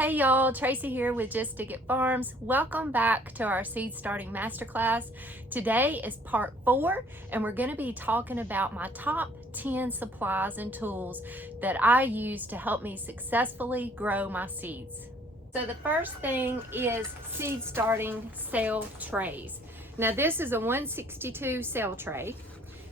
Hey y'all, Tracy here with Just Stick It Farms. Welcome back to our seed starting masterclass. Today is part 4 and we're going to be talking about my top 10 supplies and tools that I use to help me successfully grow my seeds. So the first thing is seed starting cell trays. Now this is a 162 cell tray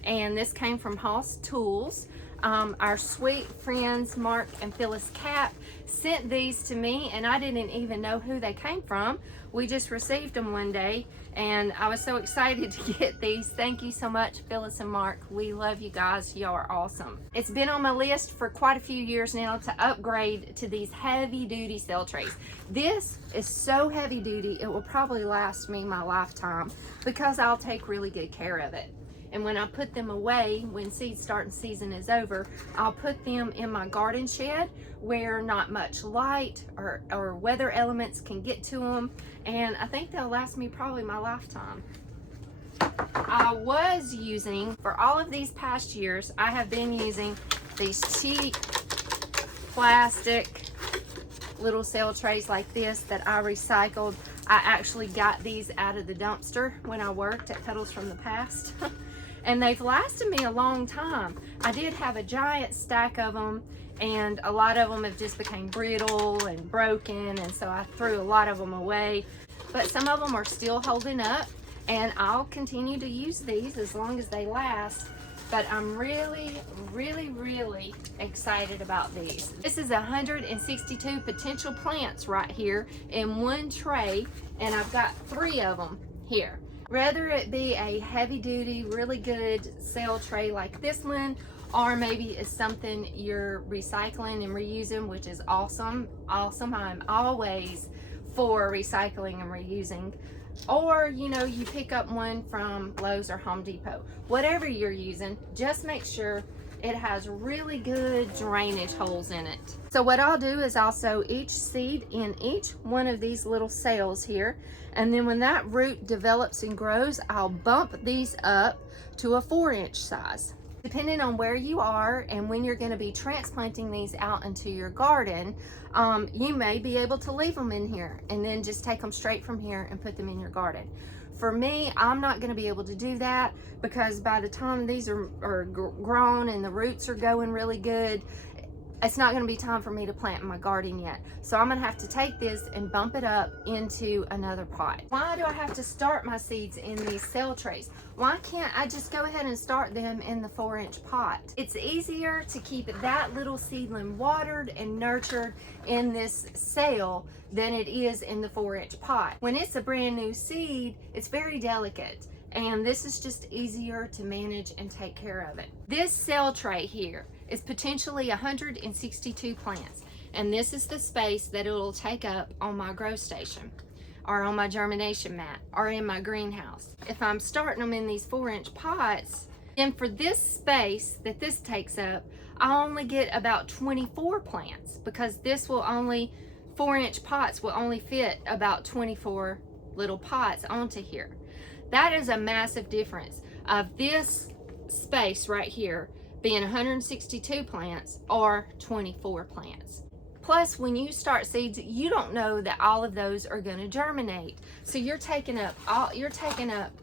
and this came from Haas Tools. Our sweet friends Mark and Phyllis Cap sent these to me and I didn't even know who they came from. We just received them one day and I was so excited to get these. Thank you so much, Phyllis and Mark. We love you guys. Y'all are awesome. It's been on my list for quite a few years now to upgrade to these heavy duty cell trays. This is so heavy duty it will probably last me my lifetime because I'll take really good care of it. And when I put them away, when seed starting season is over, I'll put them in my garden shed where not much light or weather elements can get to them. And I think they'll last me probably my lifetime. I was using, for all of these past years, I have been using these cheap plastic little cell trays like this that I recycled. I actually got these out of the dumpster when I worked at Petals from the Past. And they've lasted me a long time. I did have a giant stack of them and a lot of them have just become brittle and broken, and so I threw a lot of them away. But some of them are still holding up and I'll continue to use these as long as they last. But I'm really excited about these. This is 162 potential plants right here in one tray and I've got 3 of them here. Whether it be a heavy duty, really good cell tray like this one, or maybe it's something you're recycling and reusing, which is awesome. I'm always for recycling and reusing. Or, you know, you pick up one from Lowe's or Home Depot. Whatever you're using, just make sure it has really good drainage holes in it. So what I'll do is I'll sow each seed in each one of these little cells here. And then when that root develops and grows, I'll bump these up to a 4-inch size. Depending on where you are and when you're going to be transplanting these out into your garden, you may be able to leave them in here and then just take them straight from here and put them in your garden. For me, I'm not going to be able to do that because by the time these are grown and the roots are going really good, it's not going to be time for me to plant in my garden yet. So I'm going to have to take this and bump it up into another pot. Why do I have to start my seeds in these cell trays? Why can't I just go ahead and start them in the 4-inch pot? It's easier to keep that little seedling watered and nurtured in this cell than it is in the 4-inch pot. When it's a brand new seed, it's very delicate. And this is just easier to manage and take care of it. This cell tray here is potentially 162 plants, and this is the space that it will take up on my grow station or on my germination mat or in my greenhouse. If I'm starting them in these 4-inch pots, then for this space that this takes up, I only get about 24 plants because this will only, 4-inch pots will only fit about 24 little pots onto here. That is a massive difference of this space right here being 162 plants or 24 plants. Plus, when you start seeds, you don't know that all of those are going to germinate. So you're taking up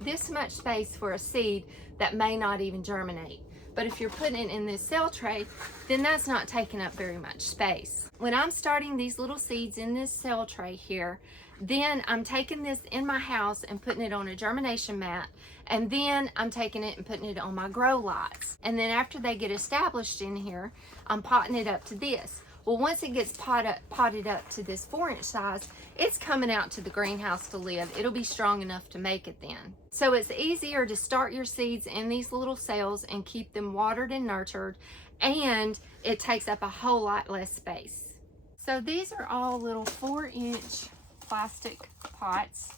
this much space for a seed that may not even germinate. But if you're putting it in this cell tray, then that's not taking up very much space. When I'm starting these little seeds in this cell tray here, then I'm taking this in my house and putting it on a germination mat, and then I'm taking it and putting it on my grow lights. And then after they get established in here, I'm potting it up to this. Well, once it gets potted up to this 4-inch size, it's coming out to the greenhouse to live. It'll be strong enough to make it then. So it's easier to start your seeds in these little cells and keep them watered and nurtured, and it takes up a whole lot less space. So these are all little 4-inch plastic pots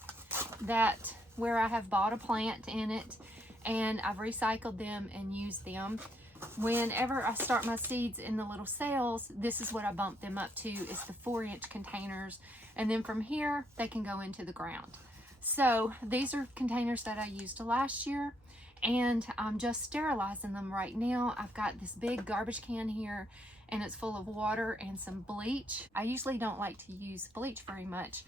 that where I have bought a plant in it and I've recycled them and used them. Whenever I start my seeds in the little cells, this is what I bump them up to, is the 4-inch containers, and then from here they can go into the ground. So these are containers that I used last year and I'm just sterilizing them right now. I've got this big garbage can here and it's full of water and some bleach. I usually don't like to use bleach very much,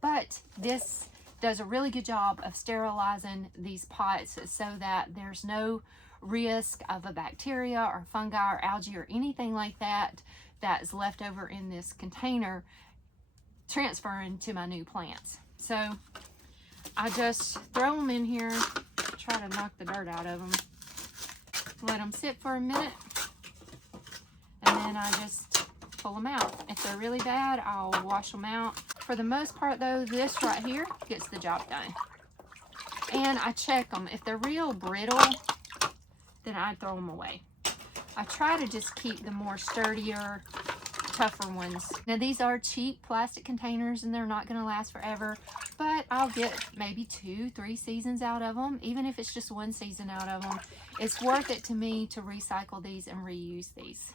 but this does a really good job of sterilizing these pots so that there's no risk of a bacteria or fungi or algae or anything like that that is left over in this container transferring to my new plants. So I just throw them in here, try to knock the dirt out of them, let them sit for a minute, and then I just pull them out. If they're really bad, I'll wash them out. For the most part though, this right here gets the job done. And I check them. If they're real brittle, then I throw them away. I try to just keep the more sturdier, tougher ones. Now these are cheap plastic containers and they're not going to last forever, but I'll get maybe 2-3 seasons out of them. Even if it's just 1 season out of them, it's worth it to me to recycle these and reuse these.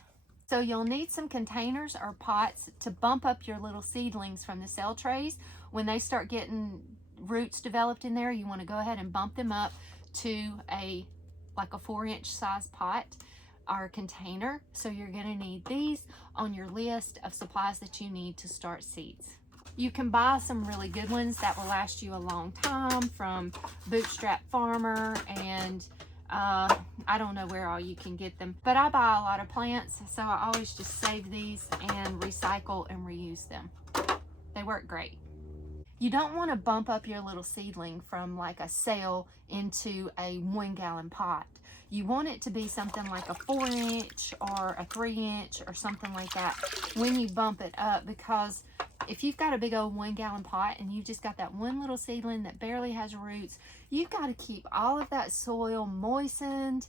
So you'll need some containers or pots to bump up your little seedlings from the cell trays. When they start getting roots developed in there, you want to go ahead and bump them up to like a 4-inch size pot or container. So you're going to need these on your list of supplies that you need to start seeds. You can buy some really good ones that will last you a long time from Bootstrap Farmer, and I don't know where all you can get them, but I buy a lot of plants, so I always just save these and recycle and reuse them. They work great. You don't want to bump up your little seedling from like a cell into a 1-gallon pot. You want it to be something like a 4-inch or a 3-inch or something like that when you bump it up, because if you've got a big old 1-gallon pot and you've just got that one little seedling that barely has roots, you've got to keep all of that soil moistened.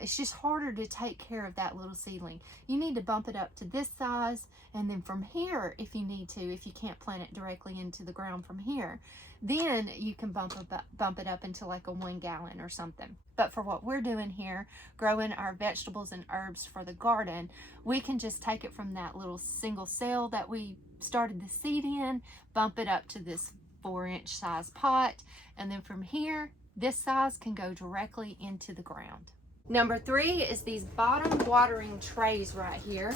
It's just harder to take care of that little seedling. You need to bump it up to this size, and then from here, if you need to, if you can't plant it directly into the ground from here, then you can bump it up into like a 1-gallon or something. But for what we're doing here, growing our vegetables and herbs for the garden, we can just take it from that little single cell that we started the seed in, bump it up to this 4-inch size pot, and then from here, this size can go directly into the ground. Number 3 is these bottom watering trays right here.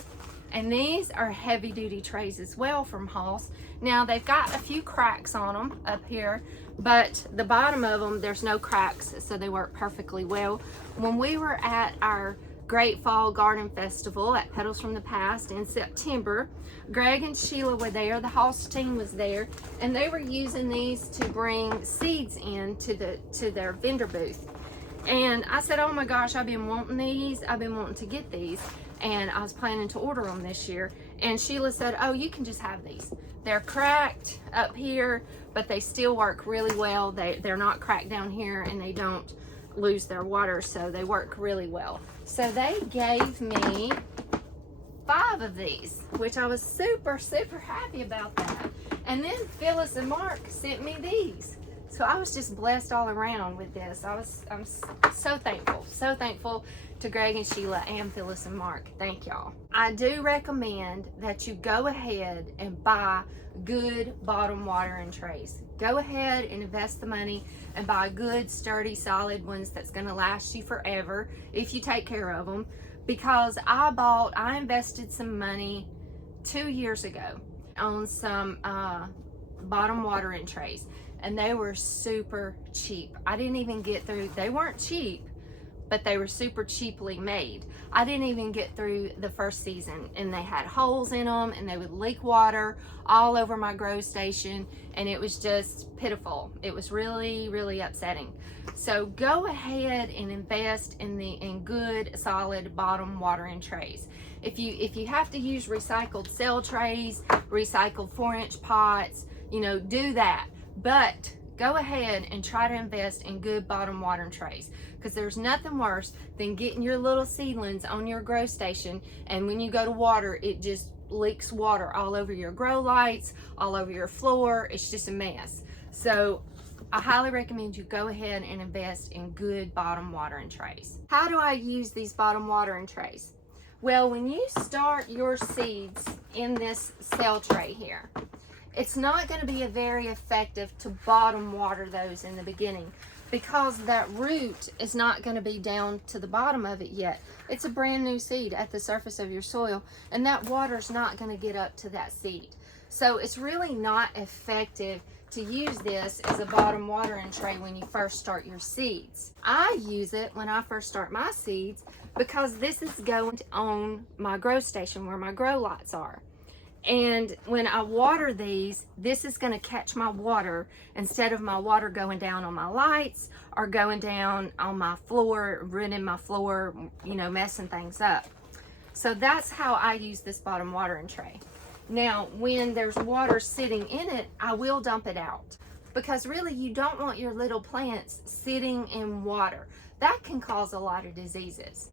And these are heavy duty trays as well from Hoss. Now they've got a few cracks on them up here, but the bottom of them, there's no cracks, so they work perfectly well. When we were at our Great Fall Garden Festival at Petals from the Past in September, Greg and Sheila were there, the Hoss team was there, and they were using these to bring seeds in to their vendor booth. And I said, oh my gosh, I've been wanting these, I've been wanting to get these, and I was planning to order them this year. And Sheila said, oh, you can just have these. They're cracked up here, but they still work really well. They're not cracked down here, and they don't lose their water, so they work really well. So they gave me 5 of these, which I was super, super happy about that. And then Phyllis and Mark sent me these. So I was just blessed all around with this. I'm so thankful to Greg and Sheila and Phyllis and Mark. Thank y'all. I do recommend that you go ahead and buy good bottom watering trays. Go ahead and invest the money and buy good, sturdy, solid ones that's going to last you forever if you take care of them. Because I invested some money 2 years ago on some bottom watering trays. And they were super cheap. I didn't even get through, they weren't cheap, but they were super cheaply made. I didn't even get through the first season, and they had holes in them, and they would leak water all over my grow station, and it was just pitiful. It was really, really upsetting. So go ahead and invest in good, solid bottom watering trays. If you have to use recycled cell trays, recycled 4-inch pots, do that. But go ahead and try to invest in good bottom watering trays, because there's nothing worse than getting your little seedlings on your grow station, and when you go to water, it just leaks water all over your grow lights, all over your floor. It's just a mess. So I highly recommend you go ahead and invest in good bottom watering trays. How do I use these bottom watering trays? Well, when you start your seeds in this cell tray here, it's not going to be very effective to bottom water those in the beginning. because that root is not going to be down to the bottom of it yet. It's a brand new seed at the surface of your soil, and that water's not going to get up to that seed. So it's really not effective to use this as a bottom watering tray when you first start your seeds. I use it when I first start my seeds because this is going on my grow station where my grow lights are. And when I water these, this is going to catch my water instead of my water going down on my lights or going down on my floor, ruining my floor, you know, messing things up. So that's how I use this bottom watering tray. Now, when there's water sitting in it, I will dump it out because really you don't want your little plants sitting in water. That can cause a lot of diseases.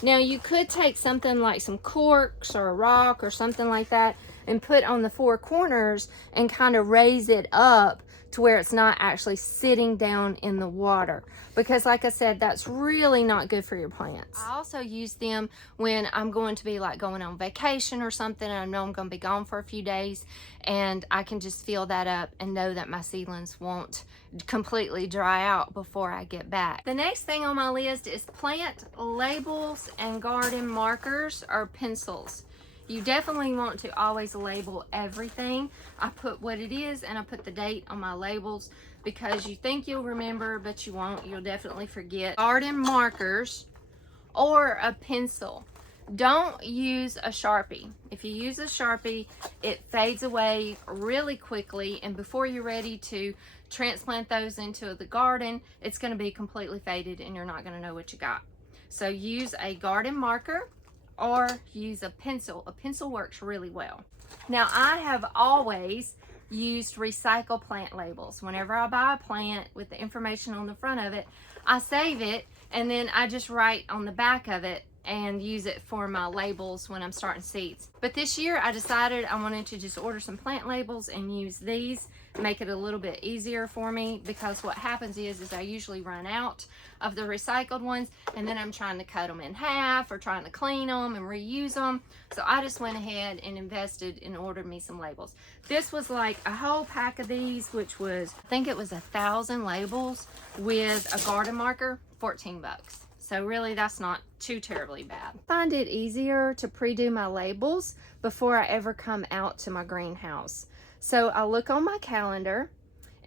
Now you could take something like some corks or a rock or something like that and put on the four corners and kind of raise it up to where it's not actually sitting down in the water, because like I said, that's really not good for your plants. I also use them when I'm going to be like going on vacation or something and I know I'm going to be gone for a few days, and I can just fill that up and know that my seedlings won't completely dry out before I get back. The next thing on my list is plant labels and garden markers or pencils. You definitely want to always label everything. I put what it is and I put the date on my labels because you think you'll remember, but you won't. You'll definitely forget. Garden markers or a pencil. Don't use a Sharpie. If you use a Sharpie, it fades away really quickly, and before you're ready to transplant those into the garden, it's going to be completely faded and you're not going to know what you got. So use a garden marker or use a pencil. A pencil works really well. Now, I have always used recycle plant labels. Whenever I buy a plant with the information on the front of it, I save it and then I just write on the back of it and use it for my labels when I'm starting seeds. But this year I decided I wanted to just order some plant labels and use these, make it a little bit easier for me, because what happens is I usually run out of the recycled ones and then I'm trying to cut them in half or trying to clean them and reuse them. So I just went ahead and invested and ordered me some labels. This was like a whole pack of these, which was, I think it was 1,000 labels with a garden marker, 14 bucks. So really that's not too terribly bad. I find it easier to pre-do my labels before I ever come out to my greenhouse. So I look on my calendar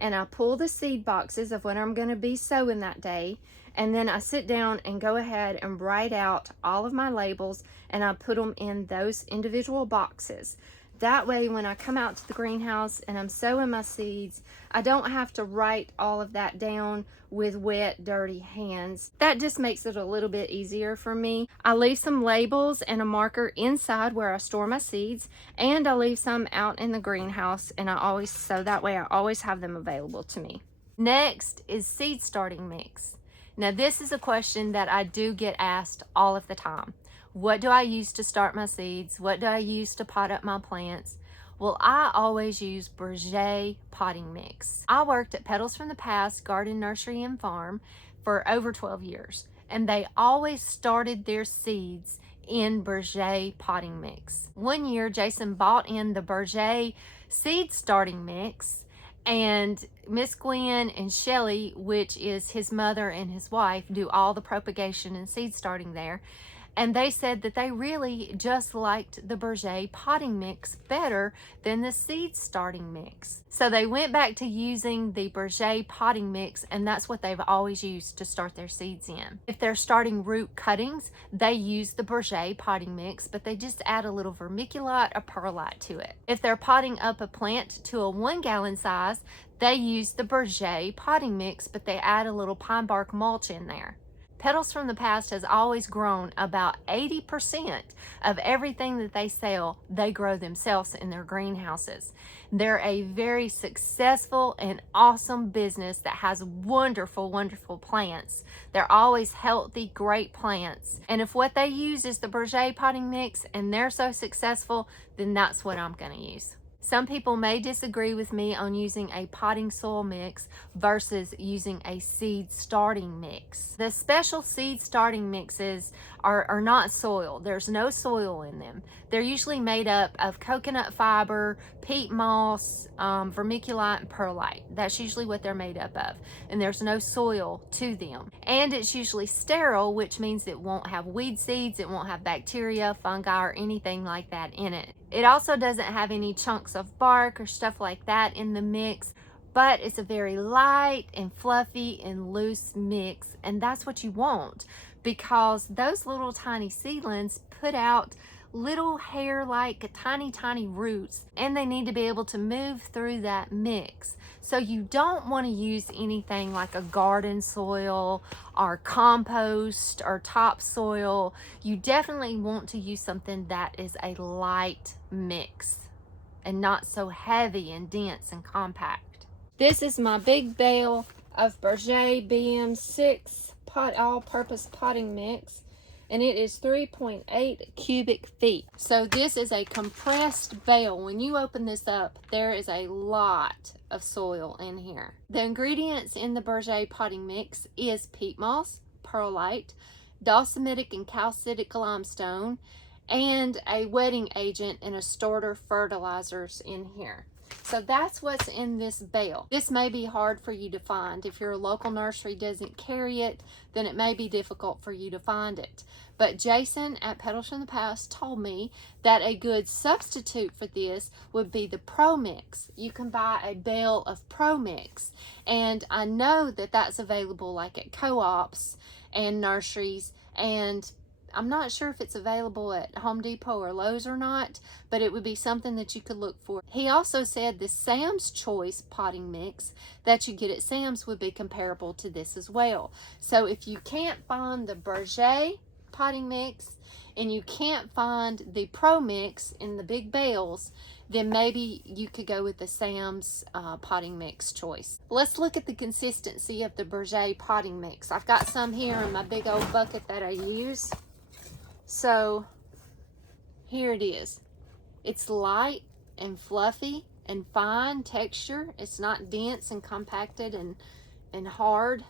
and I pull the seed boxes of what I'm going to be sowing that day, and then I sit down and go ahead and write out all of my labels and I put them in those individual boxes. That way when I come out to the greenhouse and I'm sowing my seeds, I don't have to write all of that down with wet, dirty hands. That just makes it a little bit easier for me. I leave some labels and a marker inside where I store my seeds, and I leave some out in the greenhouse, and so that way I always have them available to me. Next is seed starting mix. Now this is a question that I do get asked all of the time. What do I use to start my seeds? What do I use to pot up my plants? Well, I always use Berger potting mix. I worked at Petals from the Past Garden Nursery and Farm for over 12 years, and they always started their seeds in Berger potting mix. One year, Jason bought in the Berger seed starting mix, and Miss Gwen and Shelly, which is his mother and his wife, do all the propagation and seed starting there. And they said that they really just liked the Berger potting mix better than the seed starting mix. So they went back to using the Berger potting mix, and that's what they've always used to start their seeds in. If they're starting root cuttings, they use the Berger potting mix, but they just add a little vermiculite or perlite to it. If they're potting up a plant to a 1 gallon size, they use the Berger potting mix, but they add a little pine bark mulch in there. Petals from the Past has always grown about 80% of everything that they sell, they grow themselves in their greenhouses. They're a very successful and awesome business that has wonderful, wonderful plants. They're always healthy, great plants. And if what they use is the Berger potting mix and they're so successful, then that's what I'm going to use. Some people may disagree with me on using a potting soil mix versus using a seed starting mix. The special seed starting mixes are not soil. There's no soil in them. They're usually made up of coconut fiber, peat moss, vermiculite, and perlite. That's usually what they're made up of. And there's no soil to them. And it's usually sterile, which means it won't have weed seeds, it won't have bacteria, fungi, or anything like that in it. It also doesn't have any chunks of bark or stuff like that in the mix, but it's a very light and fluffy and loose mix, and that's what you want, because those little tiny seedlings put out little hair-like tiny roots, and they need to be able to move through that mix. So you don't want to use anything like a garden soil or compost or topsoil. You definitely want to use something that is a light mix and not so heavy and dense and compact. This is my big bale of Berger BM6 all-purpose potting mix, and it is 3.8 cubic feet. So this is a compressed bale. When you open this up, there is a lot of soil in here. The ingredients in the Berger potting mix is peat moss, perlite, dolomitic and calcitic limestone, and a wetting agent and a starter fertilizers in here. So that's what's in this bale. This may be hard for you to find. If your local nursery doesn't carry it, then it may be difficult for you to find it. But Jason at Petals from the Past told me that a good substitute for this would be the Pro Mix. You can buy a bale of Pro Mix, and I know that that's available like at co-ops and nurseries, and I'm not sure if it's available at Home Depot or Lowe's or not, but it would be something that you could look for. He also said the Sam's Choice potting mix that you get at Sam's would be comparable to this as well. So if you can't find the Berger potting mix and you can't find the Pro Mix in the big bales, then maybe you could go with the Sam's potting mix choice. Let's look at the consistency of the Berger potting mix. I've got some here in my big old bucket that I use. So here it is. It's light and fluffy and fine texture. It's not dense and compacted and hard.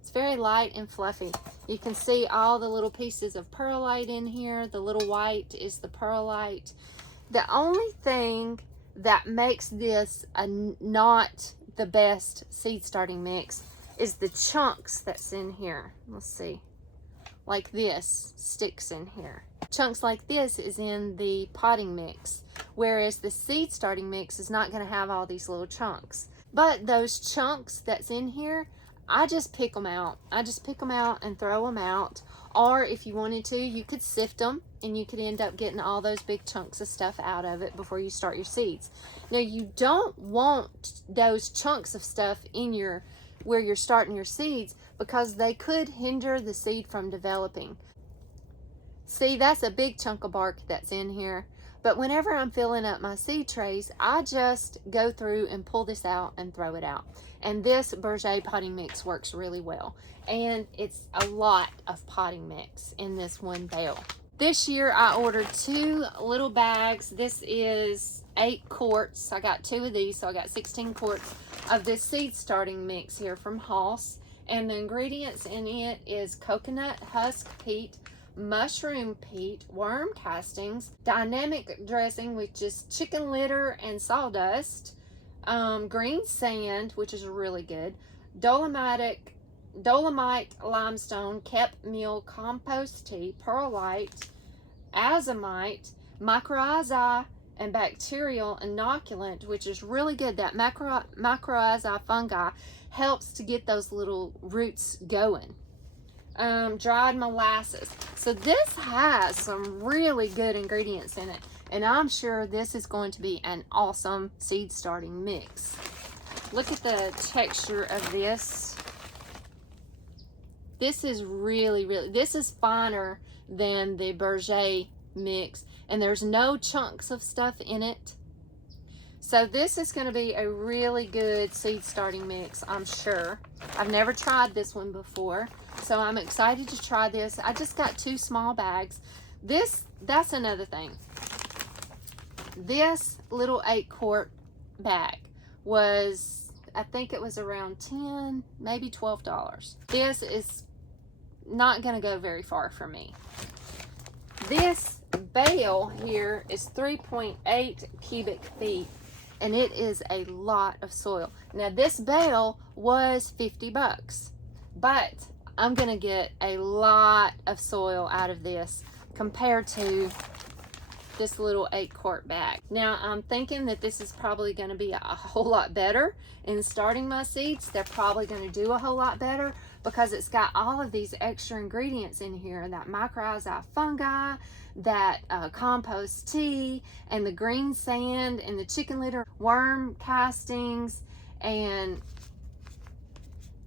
It's very light and fluffy. You can see all the little pieces of perlite in here. The little white is the perlite. The only thing that makes this not the best seed starting mix is the chunks that's in here. Let's see. Like this sticks in here. Chunks like this is in the potting mix, whereas the seed starting mix is not going to have all these little chunks. But those chunks that's in here, I just pick them out. I just pick them out and throw them out. Or if you wanted to, you could sift them and you could end up getting all those big chunks of stuff out of it before you start your seeds. Now you don't want those chunks of stuff in your where you're starting your seeds, because they could hinder the seed from developing. See, that's a big chunk of bark that's in here. But whenever I'm filling up my seed trays, I just go through and pull this out and throw it out. And this Berger potting mix works really well. And it's a lot of potting mix in this one bale. This year I ordered 2 little bags. This is 8 quarts. I got 2 of these, so I got 16 quarts of this seed starting mix here from Hoss. And the ingredients in it is coconut husk peat, mushroom peat, worm castings, dynamic dressing, which is chicken litter and sawdust, green sand, which is really good, dolomite limestone, kept meal compost tea, perlite, azomite, mycorrhizae, and bacterial inoculant, which is really good. That mycorrhizae fungi helps to get those little roots going. Dried molasses. So this has some really good ingredients in it, and I'm sure this is going to be an awesome seed starting mix. Look at the texture of this. This is really, this is finer than the Berger mix, and there's no chunks of stuff in it. So this is going to be a really good seed starting mix, I'm sure. I've never tried this one before, so I'm excited to try this. I just got 2 small bags. That's another thing. This little 8-quart bag was, I think it was around $10, maybe $12. This is not going to go very far for me. This bale here is 3.8 cubic feet, and it is a lot of soil. Now this bale was 50 bucks, but I'm gonna get a lot of soil out of this compared to this little 8-quart bag. Now I'm thinking that this is probably going to be a whole lot better in starting my seeds. They're probably going to do a whole lot better because it's got all of these extra ingredients in here, that mycorrhizae fungi, that compost tea, and the green sand, and the chicken litter worm castings, and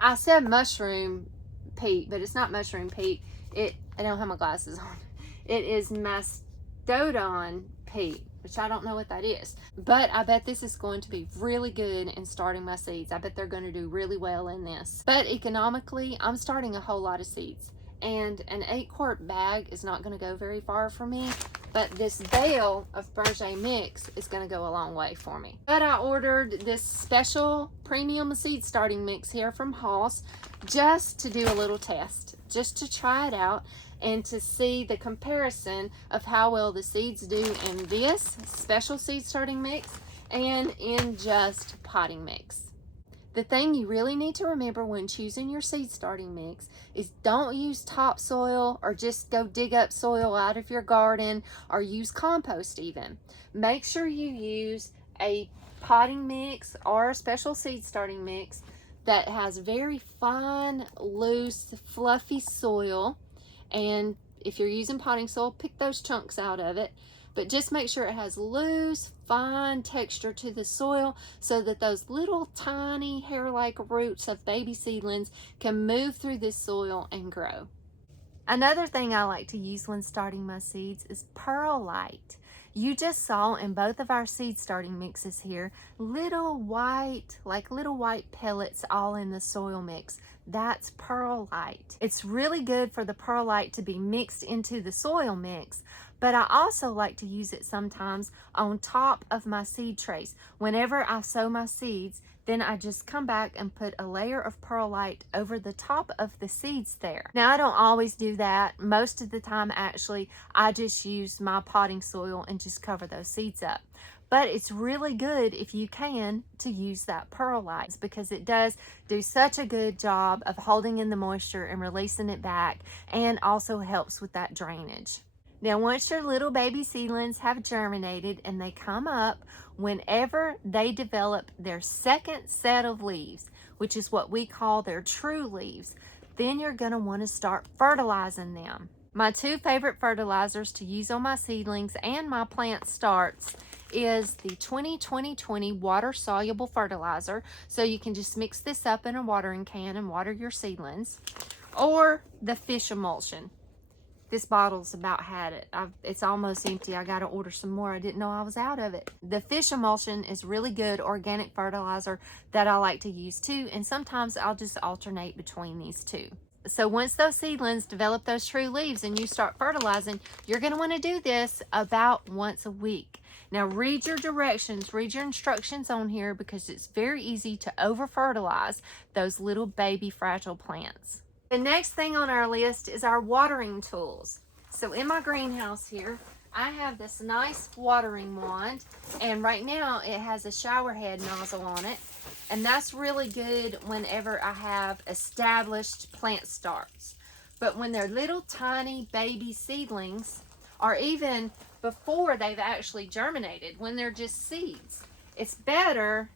I said mushroom peat, but it's not mushroom peat. I don't have my glasses on. It is mastodon peat, which I don't know what that is, but I bet this is going to be really good in starting my seeds. I bet they're going to do really well in this. But economically, I'm starting a whole lot of seeds, and an 8-quart bag is not going to go very far for me, but this bale of Berger mix is going to go a long way for me. But I ordered this special premium seed starting mix here from Haas just to do a little test, just to try it out and to see the comparison of how well the seeds do in this special seed starting mix and in just potting mix. The thing you really need to remember when choosing your seed starting mix is don't use topsoil or just go dig up soil out of your garden or use compost even. Make sure you use a potting mix or a special seed starting mix that has very fine, loose, fluffy soil. And if you're using potting soil, pick those chunks out of it. But just make sure it has loose, fine texture to the soil so that those little tiny hair-like roots of baby seedlings can move through this soil and grow. Another thing I like to use when starting my seeds is Pearlite. You just saw in both of our seed starting mixes here, little white pellets all in the soil mix. That's Pearlite. It's really good for the Pearlite to be mixed into the soil mix, but I also like to use it sometimes on top of my seed trays. Whenever I sow my seeds, then I just come back and put a layer of Pearlite over the top of the seeds there. Now, I don't always do that. Most of the time, actually, I just use my potting soil and just cover those seeds up. But it's really good if you can to use that Pearlite because it does do such a good job of holding in the moisture and releasing it back, and also helps with that drainage. Now, once your little baby seedlings have germinated and they come up, whenever they develop their second set of leaves, which is what we call their true leaves, then you're going to want to start fertilizing them. My two favorite fertilizers to use on my seedlings and my plant starts is the 20-20-20 water-soluble fertilizer. So you can just mix this up in a watering can and water your seedlings. Or the fish emulsion. This bottle's about had it. It's almost empty. I got to order some more. I didn't know I was out of it. The fish emulsion is really good organic fertilizer that I like to use too. And sometimes I'll just alternate between these two. So once those seedlings develop those true leaves and you start fertilizing, you're going to want to do this about once a week. Now read your directions, read your instructions on here because it's very easy to over-fertilize those little baby fragile plants. The next thing on our list is our watering tools. So in my greenhouse here, I have this nice watering wand, and right now it has a shower head nozzle on it. And that's really good whenever I have established plant starts. But when they're little tiny baby seedlings, or even before they've actually germinated, when they're just seeds, it's better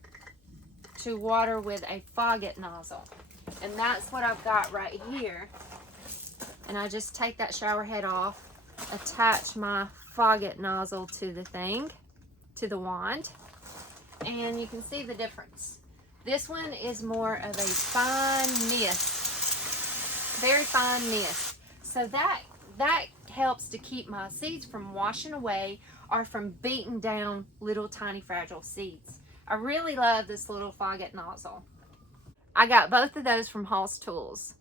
to water with a faucet nozzle. And that's what I've got right here. And I just take that shower head off, attach my faucet nozzle to the thing, to the wand, and you can see the difference. This one is more of a fine mist, very fine mist. So that helps to keep my seeds from washing away or from beating down little tiny fragile seeds. I really love this little faucet nozzle. I got both of those from Haas Tools.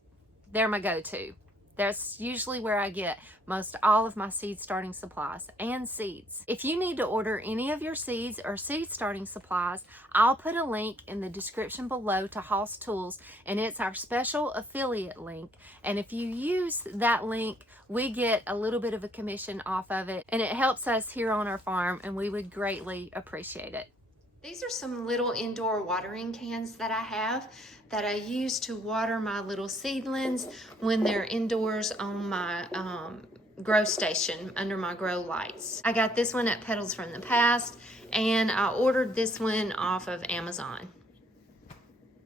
They're my go-to. That's usually where I get most all of my seed starting supplies and seeds. If you need to order any of your seeds or seed starting supplies, I'll put a link in the description below to Hoss Tools, and it's our special affiliate link. And if you use that link, we get a little bit of a commission off of it, and it helps us here on our farm, and we would greatly appreciate it. These are some little indoor watering cans that I have that I use to water my little seedlings when they're indoors on my grow station under my grow lights. I got this one at Petals from the Past, and I ordered this one off of Amazon.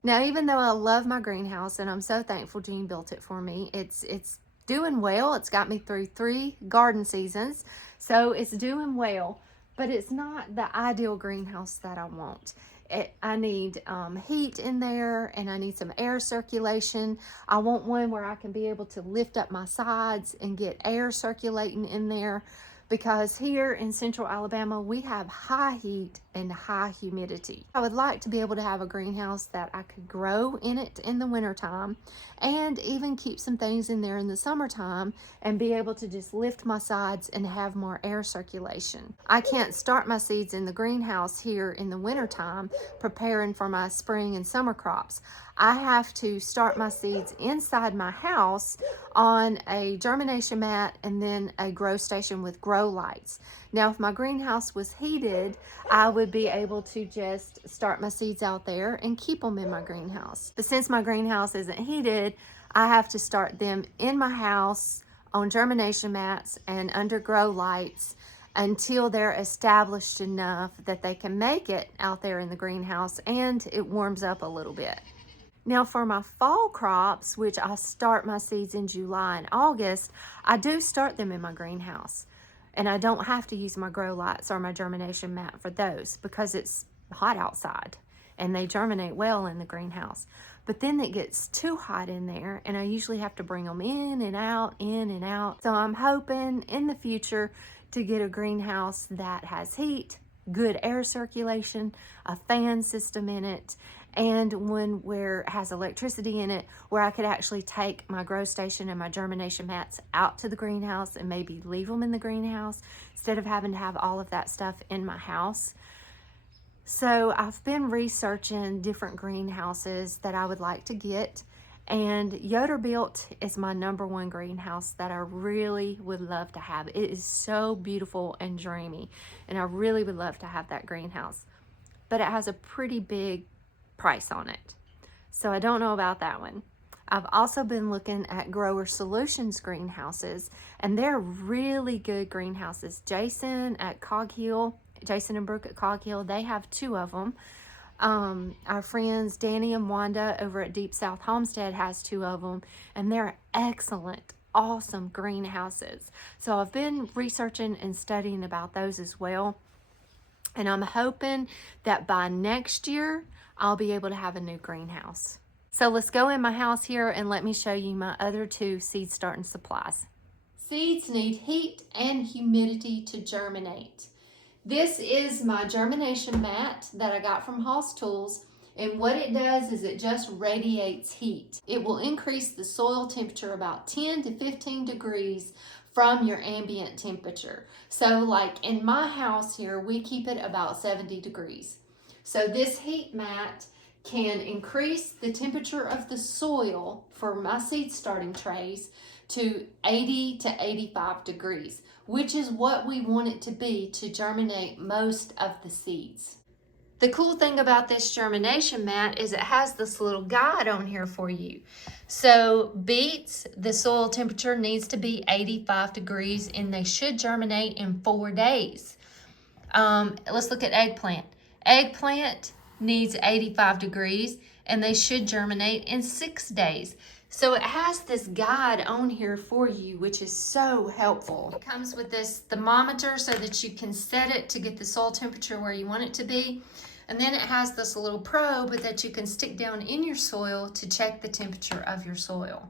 Now, even though I love my greenhouse and I'm so thankful Jean built it for me, it's doing well. It's got me through 3 garden seasons, so it's doing well. But it's not the ideal greenhouse that I want. I need heat in there, and I need some air circulation. I want one where I can be able to lift up my sides and get air circulating in there, because here in central Alabama, we have high heat and high humidity. I would like to be able to have a greenhouse that I could grow in it in the wintertime, and even keep some things in there in the summertime, and be able to just lift my sides and have more air circulation. I can't start my seeds in the greenhouse here in the wintertime preparing for my spring and summer crops. I have to start my seeds inside my house on a germination mat and then a grow station with grow lights. Now, if my greenhouse was heated, I would be able to just start my seeds out there and keep them in my greenhouse. But since my greenhouse isn't heated, I have to start them in my house on germination mats and under grow lights until they're established enough that they can make it out there in the greenhouse and it warms up a little bit. Now, for my fall crops, which I start my seeds in July and August, I do start them in my greenhouse. And I don't have to use my grow lights or my germination mat for those because it's hot outside and they germinate well in the greenhouse. But then it gets too hot in there, and I usually have to bring them in and out, in and out. So I'm hoping in the future to get a greenhouse that has heat, good air circulation, a fan system in it, and one where it has electricity in it, where I could actually take my grow station and my germination mats out to the greenhouse and maybe leave them in the greenhouse instead of having to have all of that stuff in my house. So I've been researching different greenhouses that I would like to get, and Yoder-built is my #1 greenhouse that I really would love to have. It is so beautiful and dreamy, and I really would love to have that greenhouse, but it has a pretty big price on it, so I don't know about that one. I've also been looking at Grower Solutions greenhouses, and they're really good greenhouses. Jason and Brooke at Cog Hill, they have 2 of them. Our friends Danny and Wanda over at Deep South Homestead has 2 of them, and they're excellent, awesome greenhouses. So I've been researching and studying about those as well, and I'm hoping that by next year I'll be able to have a new greenhouse. So let's go in my house here and let me show you my other 2 seed starting supplies. Seeds need heat and humidity to germinate. This is my germination mat that I got from Hoss Tools, and what it does is it just radiates heat. It will increase the soil temperature about 10 to 15 degrees from your ambient temperature. So like in my house here, we keep it about 70 degrees. So this heat mat can increase the temperature of the soil for my seed starting trays to 80 to 85 degrees, which is what we want it to be to germinate most of the seeds. The cool thing about this germination mat is it has this little guide on here for you. So beets, the soil temperature needs to be 85 degrees, and they should germinate in 4 days. Let's look at eggplant. Eggplant needs 85 degrees, and they should germinate in 6 days. So it has this guide on here for you, which is so helpful. It comes with this thermometer so that you can set it to get the soil temperature where you want it to be. And then it has this little probe that you can stick down in your soil to check the temperature of your soil.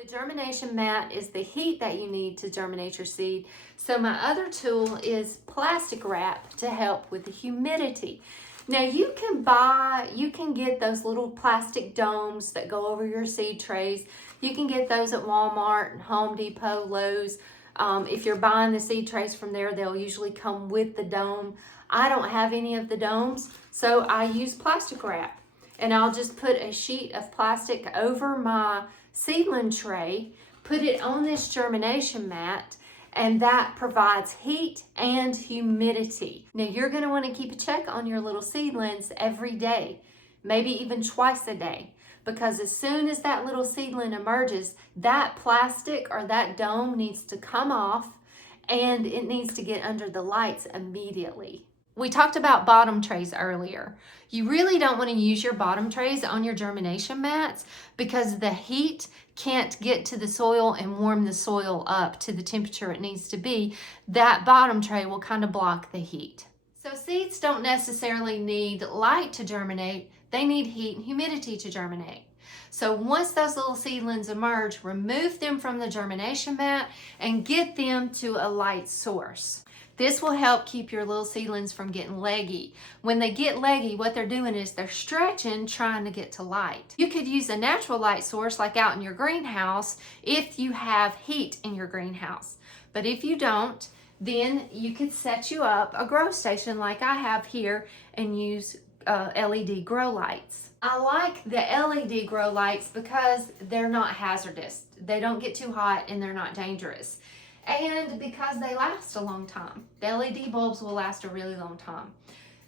The germination mat is the heat that you need to germinate your seed. So my other tool is plastic wrap to help with the humidity. Now you can get those little plastic domes that go over your seed trays. You can get those at Walmart, Home Depot, Lowe's. If you're buying the seed trays from there, they'll usually come with the dome. I don't have any of the domes, so I use plastic wrap. And I'll just put a sheet of plastic over my seedling tray, put it on this germination mat, and that provides heat and humidity. Now you're gonna wanna keep a check on your little seedlings every day, maybe even twice a day, because as soon as that little seedling emerges, that plastic or that dome needs to come off and it needs to get under the lights immediately. We talked about bottom trays earlier. You really don't want to use your bottom trays on your germination mats because the heat can't get to the soil and warm the soil up to the temperature it needs to be. That bottom tray will kind of block the heat. So seeds don't necessarily need light to germinate. They need heat and humidity to germinate. So once those little seedlings emerge, remove them from the germination mat and get them to a light source. This will help keep your little seedlings from getting leggy. When they get leggy, what they're doing is they're stretching, trying to get to light. You could use a natural light source like out in your greenhouse if you have heat in your greenhouse. But if you don't, then you could set you up a grow station like I have here and use LED grow lights. I like the LED grow lights because they're not hazardous. They don't get too hot and they're not dangerous. And because they last a long time. The LED bulbs will last a really long time.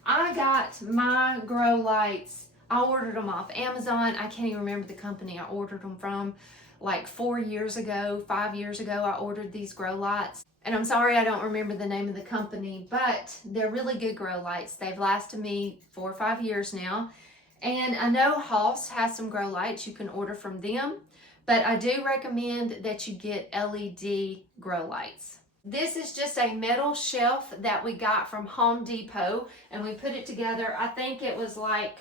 I got my grow lights, I ordered them off Amazon. I can't even remember the company I ordered them from. Like 4 years ago, 5 years ago, I ordered these grow lights. And I'm sorry I don't remember the name of the company, but they're really good grow lights. They've lasted me 4 or 5 years now. And I know Hoss has some grow lights you can order from them. But I do recommend that you get LED grow lights. This is just a metal shelf that we got from Home Depot and we put it together. I think it was like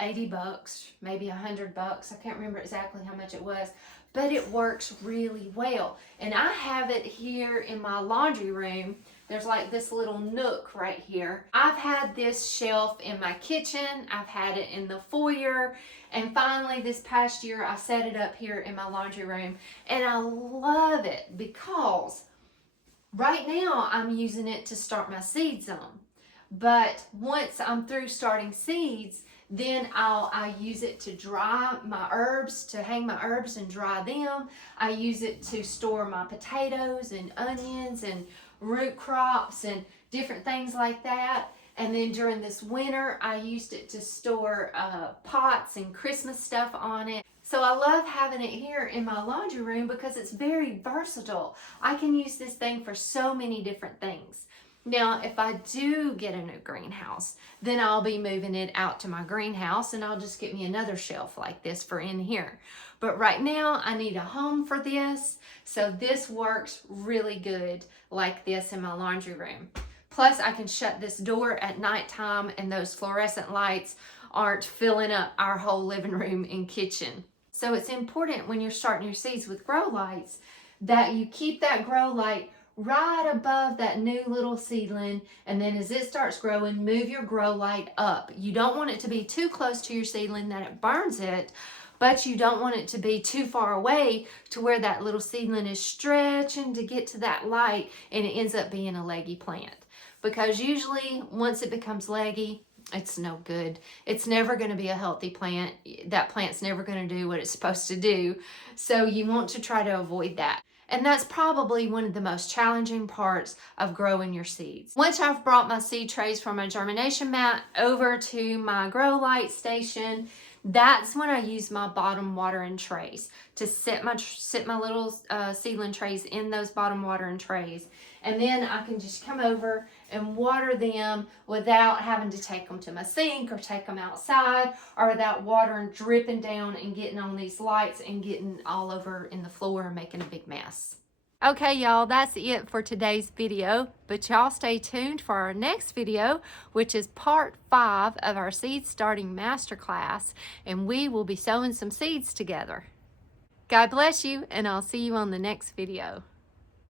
80 bucks, maybe 100 bucks. I can't remember exactly how much it was, but it works really well. And I have it here in my laundry room. There's like this little nook right here. I've had this shelf in my kitchen. I've had it in the foyer. And finally this past year, I set it up here in my laundry room. And I love it because right now I'm using it to start my seeds on. But once I'm through starting seeds, then I use it to dry my herbs, to hang my herbs and dry them. I use it to store my potatoes and onions and root crops and different things like that. And then during this winter, I used it to store pots and Christmas stuff on it. So I love having it here in my laundry room because it's very versatile. I can use this thing for so many different things. Now, if I do get a new greenhouse, then I'll be moving it out to my greenhouse and I'll just get me another shelf like this for in here. But right now, I need a home for this, so this works really good like this in my laundry room. Plus, I can shut this door at nighttime and those fluorescent lights aren't filling up our whole living room and kitchen. So it's important when you're starting your seeds with grow lights that you keep that grow light right above that new little seedling, and then as it starts growing, move your grow light up. You don't want it to be too close to your seedling that it burns it, but you don't want it to be too far away to where that little seedling is stretching to get to that light and it ends up being a leggy plant. Because usually once it becomes leggy, it's no good. It's never going to be a healthy plant. That plant's never going to do what it's supposed to do. So you want to try to avoid that. And that's probably one of the most challenging parts of growing your seeds. Once I've brought my seed trays from my germination mat over to my grow light station, that's when I use my bottom watering trays to sit my little seedling trays in those bottom watering trays. And then I can just come over and water them without having to take them to my sink or take them outside, or without water dripping down and getting on these lights and getting all over in the floor and making a big mess. Okay, y'all, that's it for today's video, but y'all stay tuned for our next video, which is part 5 of our seed starting masterclass, and we will be sowing some seeds together. God bless you, and I'll see you on the next video.